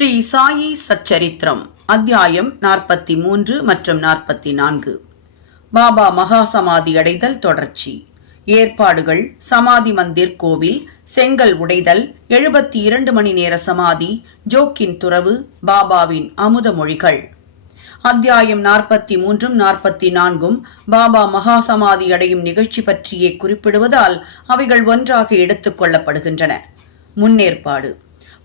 ஸ்ரீ சாயி சச்சரித்திரம் அத்தியாயம் 43 மற்றும் 44. பாபா மகா சமாதி அடைதல் தொடர்ச்சி. ஏற்பாடுகள்: சமாதி மந்திர் கோவில், செங்கல் உடைதல், 72 மணி நேர சமாதி, ஜோக்கின் துறவு, பாபாவின் அமுத மொழிகள். அத்தியாயம் 43 44 பாபா மகா சமாதி அடையும் நிகழ்ச்சி பற்றியே குறிப்பிடுவதால் அவைகள் ஒன்றாக எடுத்துக் கொள்ளப்படுகின்றன. முன்னேற்பாடு: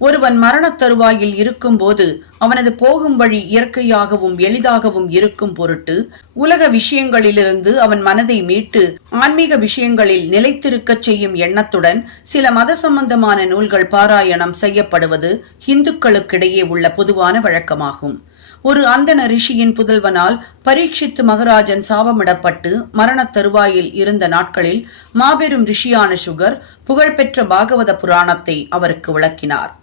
ஒருவன் மரணத் தருவாயில் இருக்கும் போது அவனது போகும் வழி இயற்கையாகவும் எளிதாகவும் இருக்கும் பொருட்டு உலக விஷயங்களிலிருந்து அவன் மனதை மீட்டு ஆன்மீக விஷயங்களில் நிலைத்திருக்கச் செய்யும் எண்ணத்துடன் சில மத சம்பந்தமான நூல்கள் பாராயணம் செய்யப்படுவது இந்துக்களுக்கிடையே உள்ள பொதுவான வழக்கமாகும். ஒரு அந்தண ரிஷியின் புதல்வனால் பரீட்சித்து மகராஜன் சாபமிடப்பட்டு மரணத் தருவாயில் இருந்த நாட்களில் மாபெரும் ரிஷியான சுகர் புகழ்பெற்ற பாகவத புராணத்தை அவருக்கு விளக்கினார்.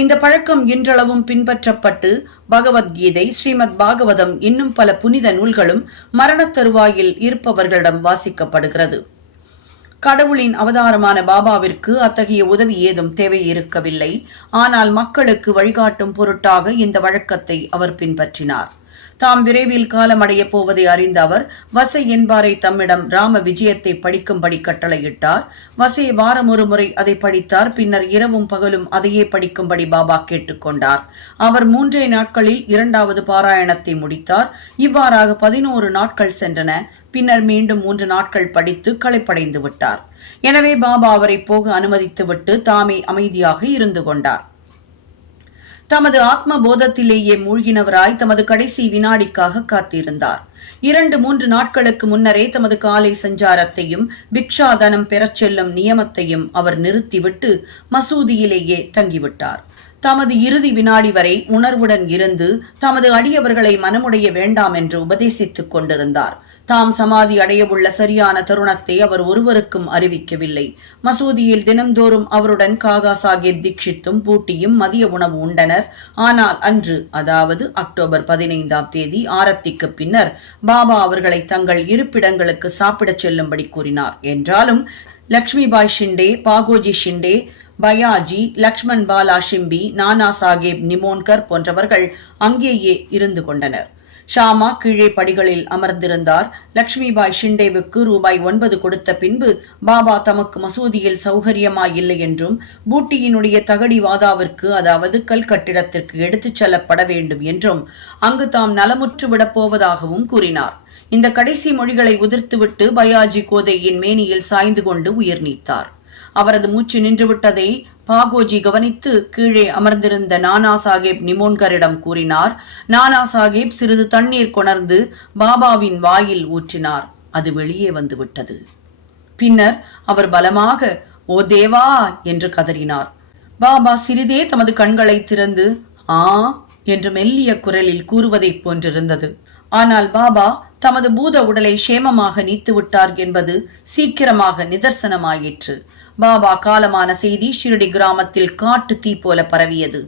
இந்த பழக்கம் இன்றளவும் பின்பற்றப்பட்டு பகவத்கீதை, ஸ்ரீமத் பாகவதம் இன்னும் பல புனித நூல்களும் மரணத் தருவாயில் இருப்பவர்களிடம் வாசிக்கப்படுகிறது. கடவுளின் அவதாரமான பாபாவிற்கு அத்தகைய உதவி ஏதும் தேவை இருக்கவில்லை. ஆனால் மக்களுக்கு வழிகாட்டும் பொருட்டாக இந்த வழக்கத்தை அவர் பின்பற்றினார். தாம் விரைவில் காலமடைய போவதை அறிந்த அவர் வசை என்பாரை தம்மிடம் ராம விஜயத்தை படிக்கும்படி கட்டளையிட்டார். வசை வாரம் ஒரு முறை அதை படித்தார். பின்னர் இரவும் பகலும் அதையே படிக்கும்படி பாபா கேட்டுக்கொண்டார். அவர் 3 நாட்களில் 2வது பாராயணத்தை முடித்தார். இவ்வாறாக 11 நாட்கள் சென்றன. பின்னர் மீண்டும் 3 நாட்கள் படித்து களைப்படைந்து விட்டார். எனவே பாபா அவரை போக அனுமதித்துவிட்டு தாமே அமைதியாக இருந்து கொண்டார். தமது ஆத்ம போதத்திலேயே மூழ்கினவராய் தமது கடைசி வினாடிக்காக காத்திருந்தார். 2-3 நாட்களுக்கு முன்னரே தமது காலை சஞ்சாரத்தையும் பிக்ஷாதனம் பெறச் செல்லும் நியமத்தையும் அவர் நிறுத்திவிட்டு மசூதியிலேயே தங்கிவிட்டார். தமது இறுதி வினாடி வரை உணர்வுடன் இருந்து தமது அடியவர்களை மனமுடைய வேண்டாம் என்று உபதேசித்துக் கொண்டிருந்தார். தாம் சமாதி அடையவுள்ள சரியான தருணத்தை அவர் ஒருவருக்கும் அறிவிக்கவில்லை. மசூதியில் தினம்தோறும் அவருடன் காகா சாஹேப் தீக்ஷித்தும் பூட்டியும் மதிய உணவு உண்டனர். ஆனால் அன்று, அதாவது அக்டோபர் 15ஆம் தேதி ஆரத்திக்கு பின்னர் பாபா அவர்களை தங்கள் இருப்பிடங்களுக்கு சாப்பிடச் செல்லும்படி கூறினார். என்றாலும் லக்ஷ்மிபாய் ஷிண்டே, பாகோஜி ஷிண்டே, பயாஜி, லக்ஷ்மண் பாலா ஷிம்பி, நானா சாஹேப் நிமோன்கர் போன்றவர்கள் அங்கேயே இருந்து கொண்டனர். ஷாமா கீழே படிகளில் அமர்ந்திருந்தார். லக்ஷ்மிபாய் ஷிண்டேவுக்கு ரூபாய் 9 கொடுத்த பின்பு பாபா தமக்கு மசூதியில் சௌகரியமாயில்லை என்றும் பூட்டியினுடைய தகடி வாதாவிற்கு, அதாவது கல் கட்டிடத்திற்கு எடுத்துச் செல்லப்பட வேண்டும் என்றும் அங்கு தாம் நலமுற்று விடப் போவதாகவும் கூறினார். இந்த கடைசி மொழிகளை உதிர்த்துவிட்டு பயாஜி கோதையின் மேனியில் சாய்ந்து கொண்டு உயிர் நீத்தார். அவரது மூச்சு நின்றுவிட்டதை பாகோஜி கவனித்து கீழே அமர்ந்திருந்த நானா சாஹேப் நிமோன்கரிடம் கூறினார். நானா சாஹேப் சிறிது தண்ணீர் கொணர்ந்து பாபாவின் வாயில் ஊற்றினார். அது வெளியே வந்துவிட்டது. பின்னர் அவர் பலமாக "ஓ தேவா" என்று கதறினார். பாபா சிறிதே தமது கண்களை திறந்து "ஆ" என்று மெல்லிய குரலில் கூறுவதைப் போன்றிருந்தது. ஆனால் பாபா தமது பூத உடலை சேமமாக நீத்துவிட்டார் என்பது சீக்கிரமாக நிதர்சனமாயிற்று. பாபா காலமான செய்தி ஷிரடி கிராமத்தில் காட்டு தீ போல பரவியது.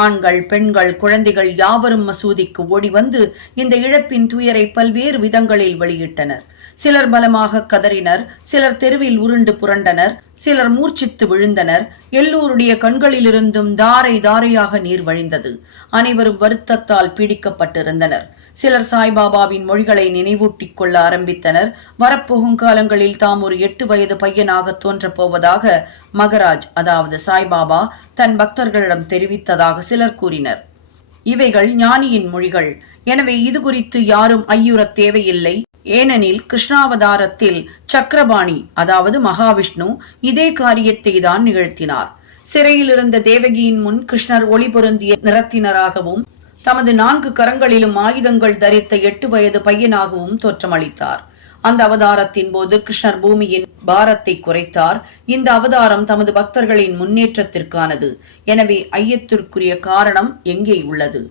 ஆண்கள், பெண்கள், குழந்தைகள் யாவரும் மசூதிக்கு ஓடி வந்து இந்த இழப்பின் துயரை பல்வேறு விதங்களில் வெளியிட்டனர். சிலர் பலமாக கதறினர், சிலர் தெருவில் உருண்டு புரண்டனர், சிலர் மூர்ச்சித்து விழுந்தனர். எல்லோருடைய கண்களிலிருந்தும் தாரை தாரையாக நீர் வழிந்தது. அனைவரும் வருத்தத்தால் பீடிக்கப்பட்டிருந்தனர். சிலர் சாய்பாபாவின் மொழிகளை நினைவூட்டிக் கொள்ள ஆரம்பித்தனர். வரப்போகும் காலங்களில் தாம் ஒரு 8 வயது பையனாக தோன்றப் போவதாக மகராஜ், அதாவது சாய்பாபா, தன் பக்தர்களிடம் தெரிவித்ததாக சிலர் கூறினர். இவைகள் ஞானியின் மொழிகள். எனவே இது குறித்து யாரும் ஐயுறத் தேவையில்லை. ஏனெனில் கிருஷ்ணாவதாரத்தில் சக்கரபாணி, அதாவது மகாவிஷ்ணு, இதே காரியத்தை தான் நிகழ்த்தினார். சிறையில் இருந்த தேவகியின் முன் கிருஷ்ணர் ஒளி பொருந்திய நிறத்தினராகவும் தமது 4 கரங்களிலும் ஆயுதங்கள் தரித்த 8 வயது பையனாகவும் தோற்றமளித்தார். அந்த அவதாரத்தின் போது கிருஷ்ணர் பூமியின் பாரத்தை குறைத்தார். இந்த அவதாரம் தமது பக்தர்களின் முன்னேற்றத்திற்கானது. எனவே ஐயத்திற்குரிய காரணம் எங்கே உள்ளது?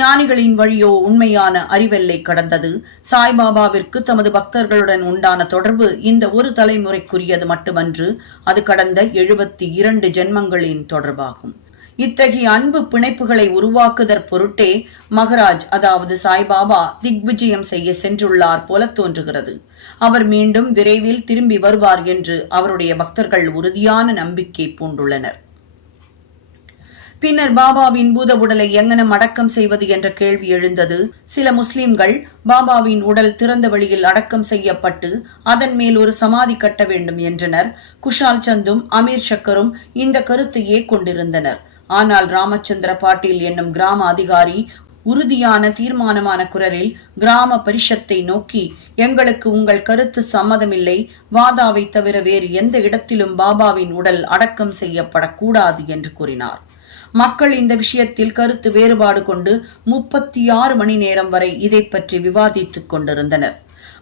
ஞானிகளின் வழியோ உண்மையான அறிவெல்லை கடந்தது. சாய்பாபாவிற்கு தமது பக்தர்களுடன் உண்டான தொடர்பு இந்த ஒரு தலைமுறைக்குரியது மட்டுமன்று, அது கடந்த 72 ஜென்மங்களின் தொடர்பாகும். இத்தகைய அன்பு பிணைப்புகளை உருவாக்குதற் பொருட்டே மகராஜ், அதாவது சாய்பாபா, திக்விஜயம் செய்ய சென்றுள்ளார் போல தோன்றுகிறது. அவர் மீண்டும் விரைவில் திரும்பி வருவார் என்று அவருடைய பக்தர்கள் உறுதியான நம்பிக்கை பூண்டுள்ளனர். பின்னர் பாபாவின் பூத உடலை எங்கனம் அடக்கம் செய்வது என்ற கேள்வி எழுந்தது. சில முஸ்லிம்கள் பாபாவின் உடல் திறந்த வழியில் அடக்கம் செய்யப்பட்டு அதன் மேல் ஒரு சமாதி கட்ட வேண்டும் என்றனர். குஷால் சந்தும் அமீர் சக்கரும் இந்த கருத்தையே கொண்டிருந்தனர். ஆனால் ராமச்சந்திர பாட்டீல் என்னும் கிராம அதிகாரி உறுதியான தீர்மானமான குரலில் கிராம பரிஷத்தை நோக்கி, எங்களுக்கு உங்கள் கருத்து சம்மதமில்லை, வாதாவை தவிர வேறு எந்த இடத்திலும் பாபாவின் உடல் அடக்கம் செய்யப்படக்கூடாது என்று கூறினார். மக்கள் இந்த விஷயத்தில் கருத்து வேறுபாடு கொண்டு 36 மணி நேரம் வரை இதை பற்றி விவாதித்துக் கொண்டிருந்தனர்.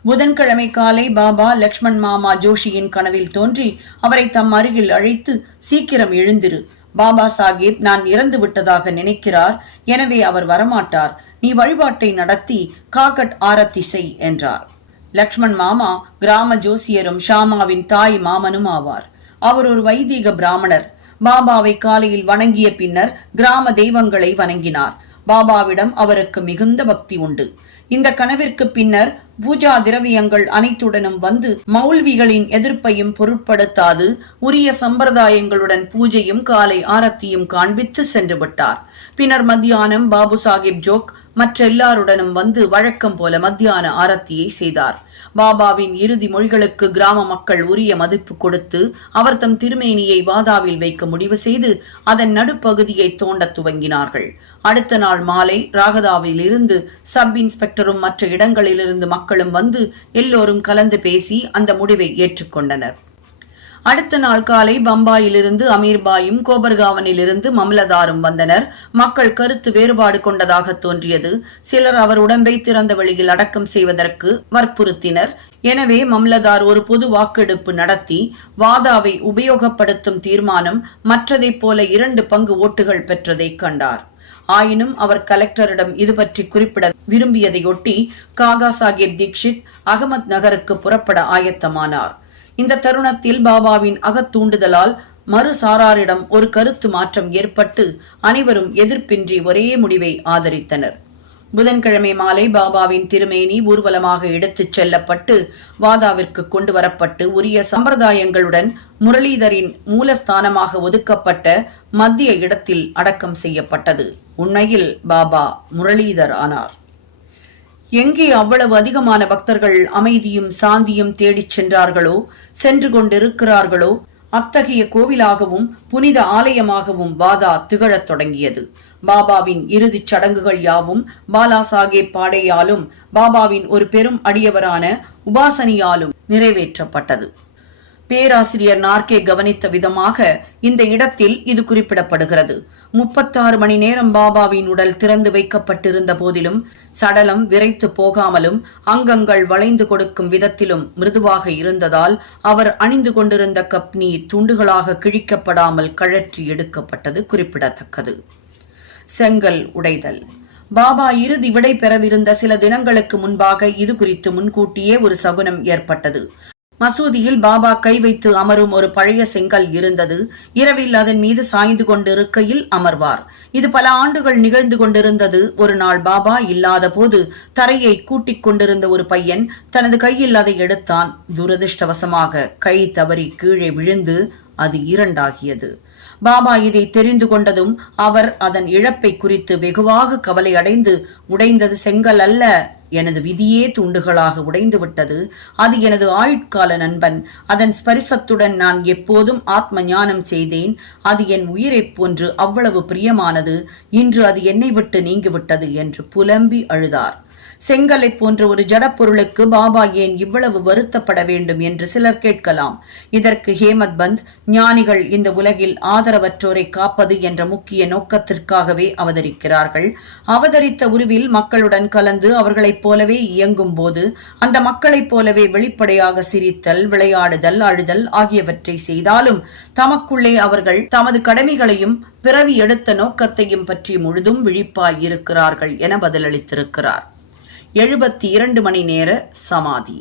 புதன்கிழமை காலை பாபா லக்ஷ்மண் மாமா ஜோஷியின் கனவில் தோன்றி அவரை தம் அருகில் அழைத்து, சீக்கிரம் எழுந்திரு, பாபா சாஹேப் நான் இறந்து விட்டதாக நினைக்கிறார், எனவே அவர் வரமாட்டார், நீ வழிபாட்டை நடத்தி காக்கட் ஆரத்தி செய் என்றார். லக்ஷ்மண் மாமா கிராம ஜோசியரும் ஷாமாவின் தாய் மாமனும் ஆவார். அவர் ஒரு வைதீக பிராமணர். பாபாவை காலையில் வணங்கிய பின்னர் கிராம தெய்வங்களை வணங்கினார். பாபாவிடம் அவருக்கு மிகுந்த பக்தி உண்டு. இந்த கனவிற்கு பின்னர் பூஜா திரவியங்கள் அனைத்துடனும் வந்து மௌல்விகளின் எதிர்ப்பையும் பொருட்படுத்தாது உரிய சம்பிரதாயங்களுடன் பூஜையும் காலை ஆரத்தியும் காண்பித்து சென்று விட்டார். பின்னர் மத்தியானம் பாபு சாஹிப் ஜோக் மற்றெல்லாருடனும் வந்து வழக்கம் போல மத்தியான ஆரத்தியை செய்தார். பாபாவின் இறுதி மொழிகளுக்கு கிராம மக்கள் உரிய மதிப்பு கொடுத்து அவர் தம் திருமேனியை வாதாவில் வைக்க முடிவு செய்து அதன் நடுப்பகுதியை தோண்ட துவங்கினார்கள். அடுத்த நாள் மாலை ராகதாவில் இருந்து சப் இன்ஸ்பெக்டரும் மற்ற இடங்களிலிருந்து மக்களும் வந்து எல்லோரும் கலந்து பேசி அந்த முடிவை ஏற்றுக்கொண்டனர். அடுத்த நாள் காலை பம்பாயிலிருந்து அமீர்பாயும் கோபர்காவனிலிருந்து மம்லதாரும் வந்தனர். மக்கள் கருத்து வேறுபாடு கொண்டதாக தோன்றியது. சிலர் அவர் உடம்பை திறந்த வழியில் அடக்கம் செய்வதற்கு வற்புறுத்தினர். எனவே மம்லதார் ஒரு பொது வாக்கெடுப்பு நடத்தி வாதாவை உபயோகப்படுத்தும் தீர்மானம் மற்றதைப் போல 2 பங்கு ஓட்டுகள் பெற்றதை கண்டார். ஆயினும் அவர் கலெக்டரிடம் இது பற்றி குறிப்பிட விரும்பியதையொட்டி காகா சாஹேப் தீக்ஷித் அகமத் நகருக்கு புறப்பட ஆயத்தமானார். இந்த தருணத்தில் பாபாவின் அகத்தூண்டுதலால் மறு சாராரிடம் ஒரு கருத்து மாற்றம் ஏற்பட்டு அனைவரும் எதிர்ப்பின்றி ஒரே முடிவை ஆதரித்தனர். புதன்கிழமை மாலை பாபாவின் திருமேனி ஊர்வலமாக எடுத்துச் செல்லப்பட்டு வாதாவிற்கு கொண்டு வரப்பட்டு உரிய சம்பிரதாயங்களுடன் முரளிதரின் மூலஸ்தானமாக ஒதுக்கப்பட்ட மத்திய இடத்தில் அடக்கம் செய்யப்பட்டது. உண்மையில் பாபா முரளிதர் ஆனார். எங்கே அவ்வளவு அதிகமான பக்தர்கள் அமைதியும் சாந்தியும் தேடிச் சென்று கொண்டிருக்கிறார்களோ அத்தகைய கோவிலாகவும் புனித ஆலயமாகவும் வாதா திகழத் தொடங்கியது. பாபாவின் இறுதிச் சடங்குகள் யாவும் பாலா சாஹேப் பாடேயாலும் பாபாவின் ஒரு பெரும் அடியவரான உபாசனியாலும் நிறைவேற்றப்பட்டது. பேராசிரியர் நார்கே கவனித்த விதமாக இந்த இடத்தில் இது குறிப்பிடப்படுகிறது. 36 மணி நேரம் பாபாவின் உடல் திறந்து வைக்கப்பட்டிருந்த போதிலும் சடலம் விரைத்து போகாமலும் அங்கங்கள் வளைந்து கொடுக்கும் விதத்திலும் மிருதுவாக இருந்ததால் அவர் அணிந்து கொண்டிருந்த கப்னி துண்டுகளாக கிழிக்கப்படாமல் கழற்றி எடுக்கப்பட்டது குறிப்பிடத்தக்கது. செங்கல் உடைதல். பாபா இறுதி விடை பெறவிருந்த சில தினங்களுக்கு முன்பாக இது குறித்து முன்கூட்டியே ஒரு சகுனம் ஏற்பட்டது. மசூதியில் பாபா கை வைத்து அமரும் ஒரு பழைய செங்கல் இருந்தது. இரவில் அதன் மீது சாய்ந்து கொண்டிருக்கையில் அமர்வார். இது பல ஆண்டுகள் நிகழ்ந்து கொண்டிருந்தது. ஒரு நாள் பாபா இல்லாத போது தரையை கூட்டிக் கொண்டிருந்த ஒரு பையன் தனது கையில் அதை எடுத்தான். துரதிருஷ்டவசமாக கை தவறி கீழே விழுந்து அது 2 ஆகியது. பாபா இதை தெரிந்து கொண்டதும் அவர் அதன் இழப்பை குறித்து வெகுவாக கவலை அடைந்து, உடைந்தது செங்கல் அல்ல, எனது விதியே துண்டுகளாக உடைந்து விட்டது. அது எனது ஆயுட்கால நண்பன். அதன் ஸ்பரிசத்துடன் நான் எப்போதும் ஆத்ம ஞானம் செய்தேன். அது என் உயிரைப் போன்று அவ்வளவு பிரியமானது. இன்று அது என்னை விட்டு நீங்கிவிட்டது என்று புலம்பி அழுதார். செங்கலை போன்ற ஒரு ஜடப்பொருளுக்கு பாபா ஏன் இவ்வளவு வருத்தப்பட வேண்டும் என்று சிலர் கேட்கலாம். இதற்கு ஹேமத் பந்த், ஞானிகள் இந்த உலகில் ஆதரவற்றோரை காப்பது என்ற முக்கிய நோக்கத்திற்காகவே அவதரிக்கிறார்கள். அவதரித்த உருவில் மக்களுடன் கலந்து அவர்களைப் போலவே இயங்கும் போது அந்த மக்களைப் போலவே வெளிப்படையாக சிரித்தல், விளையாடுதல், அழுதல் ஆகியவற்றை செய்தாலும் தமக்குள்ளே அவர்கள் தமது கடமைகளையும் பிறவி எடுத்த நோக்கத்தையும் பற்றி முழுதும் விழிப்பாய் இருக்கிறார்கள் என பதிலளித்திருக்கிறார். 72 மணி நேர சமாதி.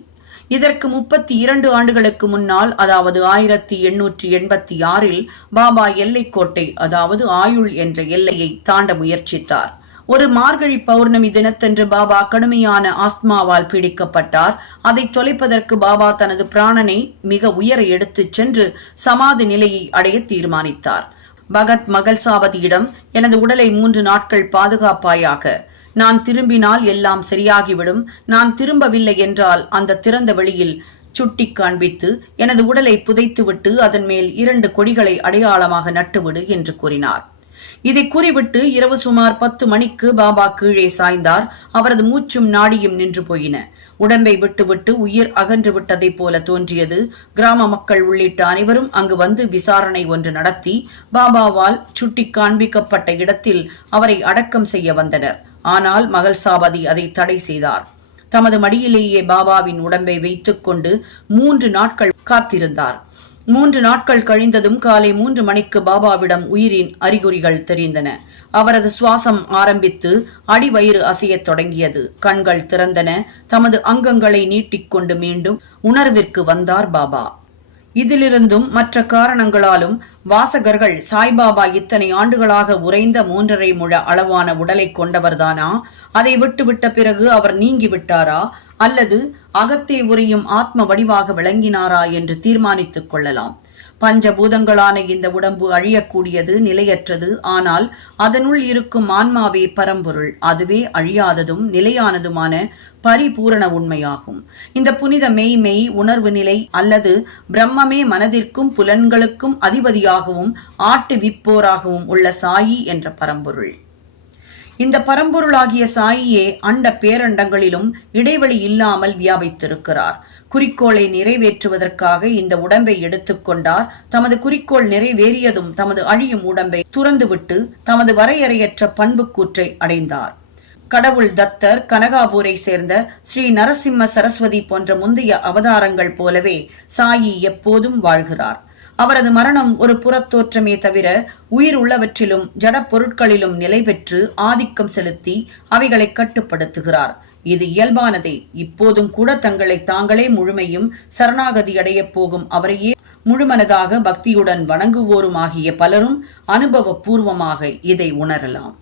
இதற்கு 32 ஆண்டுகளுக்கு முன்னால், அதாவது 1886இல் பாபா எல்லைக்கோட்டை, அதாவது ஆயுள் என்ற எல்லையை தாண்ட முயற்சித்தார். ஒரு மார்கழி பௌர்ணமி தினத்தன்று பாபா கடுமையான ஆஸ்துமாவால் பீடிக்கப்பட்டார். அதை தொலைப்பதற்கு பாபா தனது பிராணனை மிக உயர எடுத்துச் சென்று சமாதி நிலையை அடைய தீர்மானித்தார். பகத் மகள்சாவதியிடம், எனது உடலை 3 நாட்கள் பாதுகாப்பாயாக. நான் திரும்பினால் எல்லாம் சரியாகிவிடும். நான் திரும்பவில்லை என்றால் அந்த திறந்த வெளியில் சுட்டி காண்பித்து எனது உடலை புதைத்துவிட்டு அதன் மேல் 2 கொடிகளை அடையாளமாக நட்டுவிடு என்று கூறினார். இதை கூறிவிட்டு இரவு சுமார் 10 மணிக்கு பாபா கீழே சாய்ந்தார். அவரது மூச்சும் நாடியும் நின்று போயின. உடம்பை விட்டுவிட்டு உயிர் அகன்று விட்டதைப் போல தோன்றியது. கிராம மக்கள் உள்ளிட்ட அனைவரும் அங்கு வந்து விசாரணை ஒன்று நடத்தி பாபாவால் சுட்டி காண்பிக்கப்பட்ட இடத்தில் அவரை அடக்கம் செய்ய வந்தனர். ஆனால் மகள்சாவதி அதை தடை செய்தார். தமது மடியிலேயே பாபாவின் உடம்பை வைத்துக் கொண்டு 3 நாட்கள் காத்திருந்தார். 3 நாட்கள் கழிந்ததும் காலை 3 மணிக்கு பாபாவிடம் உயிரின் அறிகுறிகள் தெரிந்தன. அவரது சுவாசம் ஆரம்பித்து அடிவயிறு அசையத் தொடங்கியது. கண்கள் திறந்தன. தமது அங்கங்களை நீட்டிக்கொண்டு மீண்டும் உணர்விற்கு வந்தார் பாபா. இதிலிருந்தும் மற்ற காரணங்களாலும் வாசகர்கள், சாய்பாபா இத்தனை ஆண்டுகளாக உறைந்த 3.5 முழ அளவான உடலை கொண்டவர்தானா? அதை விட்டுவிட்ட பிறகு அவர் நீங்கிவிட்டாரா? அல்லது அகத்தே உறையும் ஆத்ம வடிவாக விளங்கினாரா என்று தீர்மானித்துக் கொள்ளலாம். பஞ்சபூதங்களான இந்த உடம்பு அழியக்கூடியது, நிலையற்றது. ஆனால் அதனுள் இருக்கும் ஆன்மாவே பரம்பொருள். அதுவே அழியாததும் நிலையானதுமான பரிபூரண உண்மையாகும். இந்த புனித மெய் உணர்வு நிலை அல்லது பிரம்மமே மனதிற்கும் புலன்களுக்கும் அதிபதியாகவும் ஆட்டுவிப்போராகவும் உள்ள சாயி என்ற பரம்பொருள். இந்த பரம்பொருளாகிய சாயியே அண்ட பேரண்டங்களிலும் இடைவெளி இல்லாமல் வியாபித்திருக்கிறார். குறிக்கோளை நிறைவேற்றுவதற்காக இந்த உடம்பை எடுத்துக்கொண்டார். தமது குறிக்கோள் நிறைவேறியதும் தமது அழியும் உடம்பை துறந்துவிட்டு தமது வரையறையற்ற பண்புக்கூற்றை அடைந்தார். கடவுள் தத்தர், கனகாபூரை சேர்ந்த ஸ்ரீ நரசிம்ம சரஸ்வதி போன்ற முந்தைய அவதாரங்கள் போலவே சாயி எப்போதும் வாழ்கிறார். அவரது மரணம் ஒரு புறத்தோற்றமே தவிர உயிர் உள்ளவற்றிலும் ஜட பொருட்களிலும் நிலை பெற்று ஆதிக்கம் செலுத்தி அவைகளை கட்டுப்படுத்துகிறார். இது இயல்பானதே. இப்போதும் கூட தங்களை தாங்களே முழுமையும் சரணாகதி அடையப் போகும் அவரையே முழுமனதாக பக்தியுடன் வணங்குவோருமாகிய பலரும் அனுபவ பூர்வமாக இதை உணரலாம்.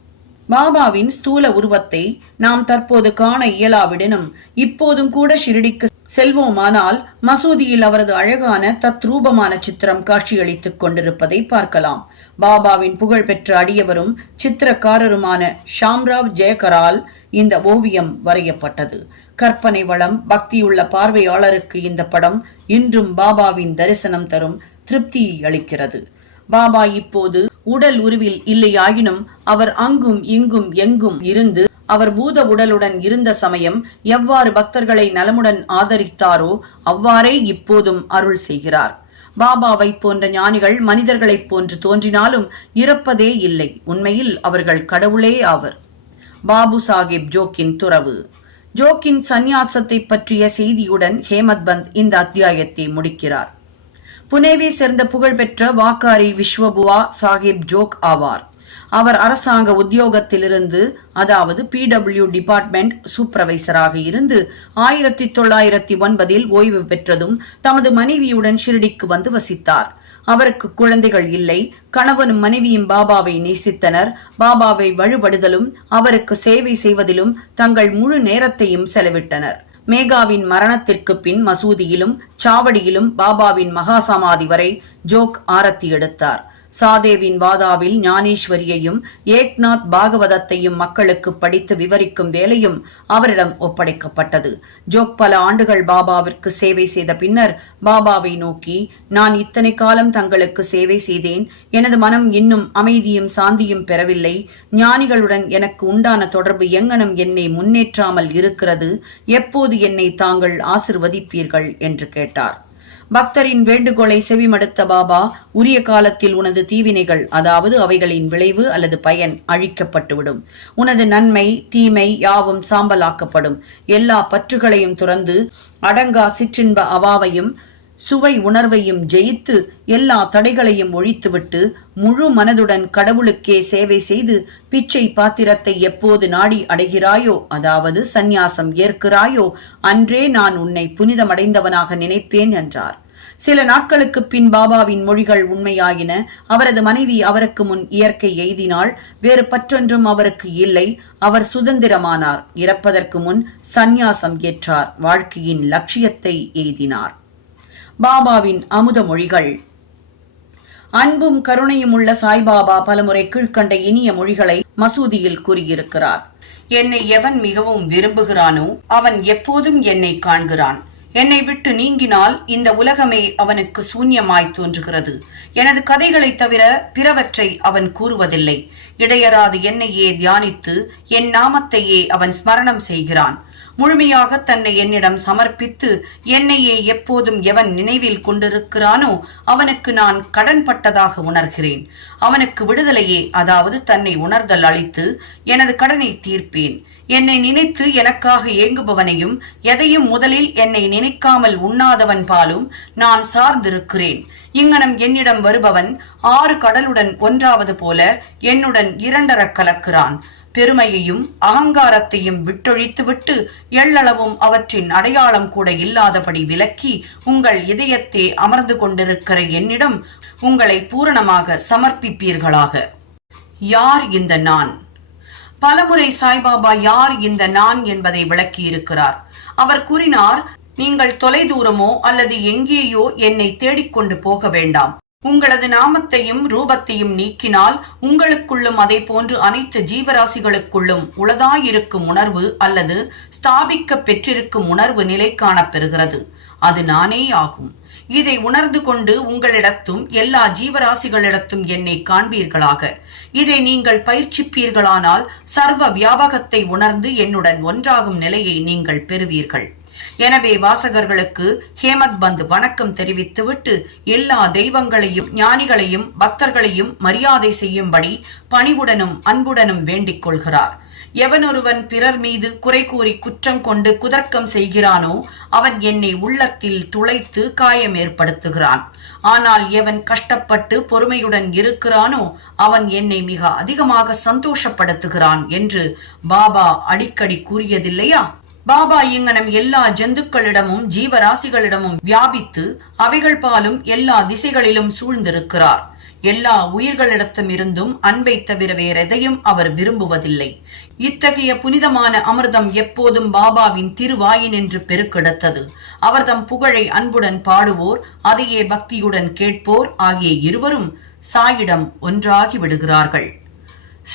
பாபாவின் ஸ்தூல உருவத்தை நாம் தற்போது காண இயலாவிடனும் இப்போதும் கூட ஷிரடிக்கு செல்வோமானால் மசூதியில் அவரது அழகான தத்ரூபமான சித்திரம் காட்சியளித்துக் கொண்டிருப்பதை பார்க்கலாம். பாபாவின் புகழ்பெற்ற அடியவரும் சித்திரக்காரருமான ஷாம்ராவ் ஜெயகரால் இந்த ஓவியம் வரையப்பட்டது. கற்பனை வளம், பக்தியுள்ள பார்வையாளருக்கு இந்த படம் இன்றும் பாபாவின் தரிசனம் தரும் திருப்தியை அளிக்கிறது. பாபா இப்போது உடல் உருவில் இல்லையாயினும் அவர் அங்கும் இங்கும் எங்கும் இருந்து அவர் பூத உடலுடன் இருந்த சமயம் எவ்வாறு பக்தர்களை நலமுடன் ஆதரித்தாரோ அவ்வாறே இப்போதும் அருள் செய்கிறார். பாபாவை போன்ற ஞானிகள் மனிதர்களைப் போன்று தோன்றினாலும் இறப்பதே இல்லை. உண்மையில் அவர்கள் கடவுளே ஆவர். பாபு சாஹிப் ஜோக்கின் துறவு. ஜோக்கின் சந்நியாசத்தை பற்றிய செய்தியுடன் ஹேமத் பந்த் இந்த அத்தியாயத்தை முடிக்கிறார். புனேவை சேர்ந்த புகழ்பெற்ற வாக்காரி விஸ்வபுவா சாஹிப் ஜோக் ஆவார். அவர் அரசாங்க உத்தியோகத்திலிருந்து, அதாவது PW டிபார்ட்மெண்ட் சூப்பர்வைசராக இருந்து 1909 ஓய்வு பெற்றதும் தமது மனைவியுடன் ஷிரடிக்கு வந்து வசித்தார். அவருக்கு குழந்தைகள் இல்லை. கணவனும் மனைவியும் பாபாவை நேசித்தனர். பாபாவை வழிபடுதலும் அவருக்கு சேவை செய்வதிலும் தங்கள் முழு நேரத்தையும் செலவிட்டனர். மேகாவின் மரணத்திற்கு பின் மசூதியிலும் சாவடியிலும் பாபாவின் மகாசமாதி வரை ஜோக் ஆரத்தி எடுத்தார். சாதேவின் வாதாவில் ஞானேஸ்வரியையும் ஏக்நாத் பாகவதத்தையும் மக்களுக்கு படித்து விவரிக்கும் வேலையும் அவரிடம் ஒப்படைக்கப்பட்டது. ஜோக் பல ஆண்டுகள் பாபாவிற்கு சேவை செய்த பின்னர் பாபாவை நோக்கி, நான் இத்தனை காலம் தங்களுக்கு சேவை செய்தேன். எனது மனம் இன்னும் அமைதியும் சாந்தியும் பெறவில்லை. ஞானிகளுடன் எனக்கு உண்டான தொடர்பு எங்கனம் என்னை முன்னேற்றாமல் இருக்கிறது. எப்போது என்னை தாங்கள் ஆசிர்வதிப்பீர்கள் என்று கேட்டார். பக்தரின் வேண்டுகோளை செவிமடுத்த பாபா, உரிய காலத்தில் உனது தீவினைகள், அதாவது அவைகளின் விளைவு அல்லது பயன் அழிக்கப்பட்டுவிடும். உனது நன்மை தீமை யாவும் சாம்பலாக்கப்படும். எல்லா பற்றுகளையும் துறந்து அடங்கா சிற்றின்ப அவாவையும் சுவை உணர்வையும் ஜெயித்து எல்லா தடைகளையும் ஒழித்துவிட்டு முழு மனதுடன் கடவுளுக்கே சேவை செய்து பிச்சை பாத்திரத்தை எப்போது நாடி அடைகிறாயோ, அதாவது சந்நியாசம் ஏற்கிறாயோ, அன்றே நான் உன்னை புனிதமடைந்தவனாக நினைப்பேன் என்றார். சில நாட்களுக்கு பின் பாபாவின் மொழிகள் உண்மையாயின. அவரது மனைவி அவருக்கு முன் இயற்கை எய்தினாள். வேறு பற்றொன்றும் அவருக்கு இல்லை. அவர் சுதந்திரமானார். இறப்பதற்கு முன் சந்நியாசம் ஏற்றார். வாழ்க்கையின் லட்சியத்தை எய்தினார். பாபாவின் அமுத மொழிகள். அன்பும் கருணையும் உள்ள சாய்பாபா பலமுறை கீழ்க்கண்ட இனிய மொழிகளை மசூதியில் கூறியிருக்கிறார். என்னை எவன் மிகவும் விரும்புகிறானோ அவன் எப்போதும் என்னை காண்கிறான். என்னை விட்டு நீங்கினால் இந்த உலகமே அவனுக்கு சூன்யமாய் தோன்றுகிறது. எனது கதைகளை தவிர பிறவற்றை அவன் கூறுவதில்லை. இடையராது என்னையே தியானித்து என் நாமத்தையே அவன் ஸ்மரணம் செய்கிறான். முழுமையாக தன்னை என்னிடம் சமர்ப்பித்து என்னையே எப்போதும் எவன் நினைவில் கொண்டிருக்கிறானோ அவனுக்கு நான் கடன்பட்டதாக உணர்கிறேன். அவனுக்கு விடுதலையே, அதாவது தன்னை உணர்தல் அளித்து எனது கடனை தீர்ப்பேன். என்னை நினைத்து எனக்காக ஏங்குபவனையும் எதையும் முதலில் என்னை நினைக்காமல் உண்ணாதவன் பாலும் நான் சார்ந்திருக்கிறேன். இங்கனம் என்னிடம் வருபவன் 6 கடலுடன் ஒன்றாவது போல என்னுடன் 2 கலக்கிறான். பெருமையையும் அகங்காரத்தையும் விட்டொழித்துவிட்டு எள்ளளவும் அவற்றின் அடையாளம் கூட இல்லாதபடி விலக்கி உங்கள் இதயத்தை அமர்ந்து கொண்டிருக்கிற என்னிடம் உங்களை பூரணமாக சமர்ப்பிப்பீர்களாக. யார் இந்த நான்? பலமுறை சாய்பாபா யார் இந்த நான் என்பதை விளக்கி இருக்கிறார். அவர் கூறினார், நீங்கள் தொலைதூரமோ அல்லது எங்கேயோ என்னை தேடிக்கொண்டு போக வேண்டாம். உங்களது நாமத்தையும் ரூபத்தையும் நீக்கினால் உங்களுக்குள்ளும் அதே போன்று அனைத்து ஜீவராசிகளுக்குள்ளும் உளதாயிருக்கும் உணர்வு அல்லது ஸ்தாபிக்க பெற்றிருக்கும் உணர்வு நிலை காணப்பெறுகிறது. அது நானே ஆகும். இதை உணர்ந்து கொண்டு உங்களிடத்தும் எல்லா ஜீவராசிகளிடத்தும் என்னை காண்பீர்களாக. இதை நீங்கள் பயிற்சிப்பீர்களானால் சர்வ வியாபகத்தை உணர்ந்து என்னுடன் ஒன்றாகும் நிலையை நீங்கள் பெறுவீர்கள். எனவே வாசகர்களுக்கு ஹேமத் பந்த் வணக்கம் தெரிவித்துவிட்டு எல்லா தெய்வங்களையும் ஞானிகளையும் பக்தர்களையும் மரியாதை செய்யும்படி பணிவுடனும் அன்புடனும் வேண்டிக் கொள்கிறார். எவனொருவன் பிறர் மீது குறை கூறி குற்றம் கொண்டு குதர்க்கம் செய்கிறானோ அவன் என்னை உள்ளத்தில் துளைத்து காயம் ஏற்படுத்துகிறான். ஆனால் எவன் கஷ்டப்பட்டு பொறுமையுடன் இருக்கிறானோ அவன் என்னை மிக அதிகமாக சந்தோஷப்படுத்துகிறான் என்று பாபா அடிக்கடி கூறியதில்லையா? பாபா இங்கனம் எல்லா ஜந்துக்களிடமும் ஜீவராசிகளிடமும் வியாபித்து அவைகள் பாலும் எல்லா திசைகளிலும் சூழ்ந்திருக்கிறார். எல்லா உயிர்களிடத்தும் இருந்தும் அன்பை தவிர வேறெதையும் அவர் விரும்புவதில்லை. இத்தகைய புனிதமான அமிர்தம் எப்போதும் பாபாவின் திருவாயினின்று பெருக்கெடுத்தது. அவர்தம் புகழை அன்புடன் பாடுவோர், அதையே பக்தியுடன் கேட்போர் ஆகிய இருவரும் சாயிடம் ஒன்றாகி விடுகிறார்கள்.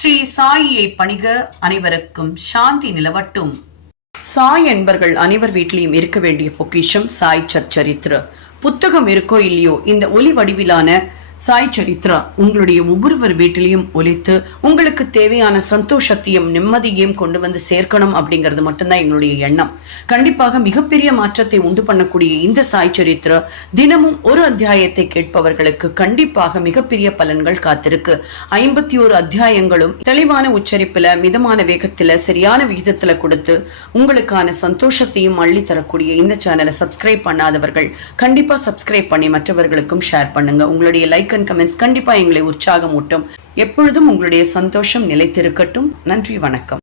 ஸ்ரீ சாயியை பணிக. அனைவருக்கும் சாந்தி நிலவட்டும். சாய் என்பர்கள் அனைவர் வீட்டிலையும் இருக்க வேண்டிய பொக்கிஷம் சாய் சச்சரித்ர. புத்தகம் இருக்கோ இல்லையோ, இந்த ஒலி வடிவிலான சாய் சரித்ரா உங்களுடைய ஒவ்வொருவர் வீட்டிலையும் ஒலித்து உங்களுக்கு தேவையான சந்தோஷத்தையும் நிம்மதியையும் கொண்டு வந்து சேர்க்கணும் அப்படிங்கிறது மட்டும்தான் எங்களுடைய எண்ணம். கண்டிப்பாக மிகப்பெரிய மாற்றத்தை உண்டு பண்ணக்கூடிய இந்த சாய் சரித்ரா தினமும் ஒரு அத்தியாயத்தை கேட்பவர்களுக்கு கண்டிப்பாக மிகப்பெரிய பலன்கள் காத்திருக்கு. 51 அத்தியாயங்களும் தெளிவான உச்சரிப்புல, மிதமான வேகத்துல, சரியான விகிதத்துல கொடுத்து உங்களுக்கான சந்தோஷத்தையும் அள்ளி தரக்கூடிய இந்த சேனலை சப்ஸ்கிரைப் பண்ணாதவர்கள் கண்டிப்பா சப்ஸ்கிரைப் பண்ணி மற்றவர்களுக்கும் ஷேர் பண்ணுங்க. உங்களுடைய லைக் அண்ட் கமெண்ட்ஸ் கண்டிப்பா எங்களை உற்சாகம் ஊட்டும். எப்பொழுதும் உங்களுடைய சந்தோஷம் நிலைத்திருக்கட்டும். நன்றி, வணக்கம்.